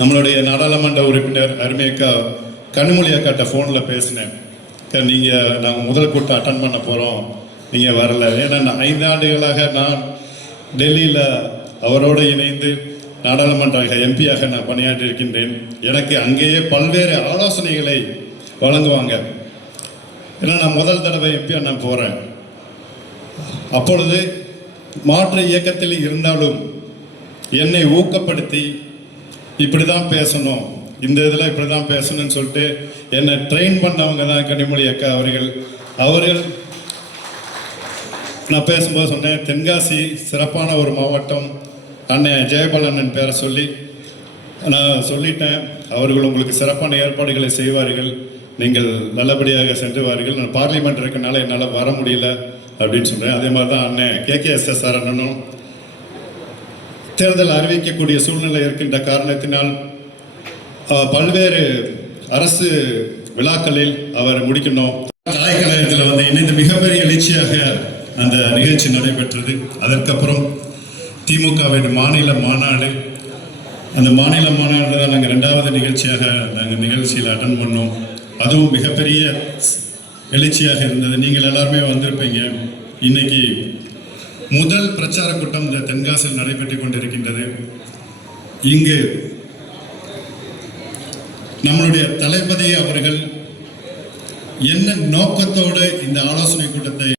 நம்மளுடைய நாடாளுமன்ற உறுப்பினர் அருமையக்கா கனிமொழி அக்காட்ட ஃபோனில் பேசினேன். நாங்கள் முதல் கூட்டம் அட்டன் பண்ண போகிறோம், நீங்கள் வரல. ஏன்னா 5 ஆண்டுகளாக நான் டெல்லியில் அவரோடு இணைந்து நாடாளுமன்ற எம்பியாக நான் பணியாற்றி இருக்கின்றேன். எனக்கு அங்கேயே பல்வேறு ஆலோசனைகளை வழங்குவாங்க. ஏன்னா நான் முதல் தடவை எம்பியாக நான் போகிறேன். அப்பொழுது மாற்று இயக்கத்தில் இருந்தாலும் என்னை ஊக்கப்படுத்தி இப்படி தான் பேசணும், இந்த இதில் இப்படி தான் பேசணும்னு சொல்லிட்டு என்னை ட்ரெயின் பண்ணவங்க தான் கனிமொழி அக்கா அவர்கள். நான் பேசும்போது சொன்னேன், தென்காசி சிறப்பான ஒரு மாவட்டம், அண்ணன் ஜெயபாலன் பேரை சொல்லி நான் சொல்லிட்டேன். அவர்கள் உங்களுக்கு சிறப்பான ஏற்பாடுகளை செய்வார்கள், நீங்கள் நல்லபடியாக சென்றுவார்கள். நான் பார்லிமெண்ட் இருக்கனால என்னால் வர முடியல அப்படின்னு சொல்கிறேன். அதே மாதிரி தான் அண்ணன் KKSSR அண்ணனும் தேர்தல் அறிவிக்கக்கூடிய சூழ்நிலை இருக்கின்ற காரணத்தினால் பல்வேறு அரசு விழாக்களில் அவர் முடிக்கணும். கலைக்கழகத்தில் வந்து இணைந்து மிகப்பெரிய எழுச்சியாக அந்த நிகழ்ச்சி நடைபெற்றது. அதற்கப்புறம் திமுகவின் மாநில மாநாடு, அந்த மாநில மாநாடு தான் நாங்கள் 2வது நிகழ்ச்சியாக நாங்கள் நிகழ்ச்சியில் அட்டன் பண்ணோம். அதுவும் மிகப்பெரிய எழுச்சியாக இருந்தது. நீங்கள் எல்லாருமே வந்திருப்பீங்க. இன்னைக்கு முதல் பிரச்சார கூட்டம் இந்த தென்காசியில் நடைபெற்று கொண்டிருக்கின்றது. இங்கு நம்மளுடைய தளபதி அவர்கள் என்ன நோக்கத்தோடு இந்த ஆலோசனை கூட்டத்தை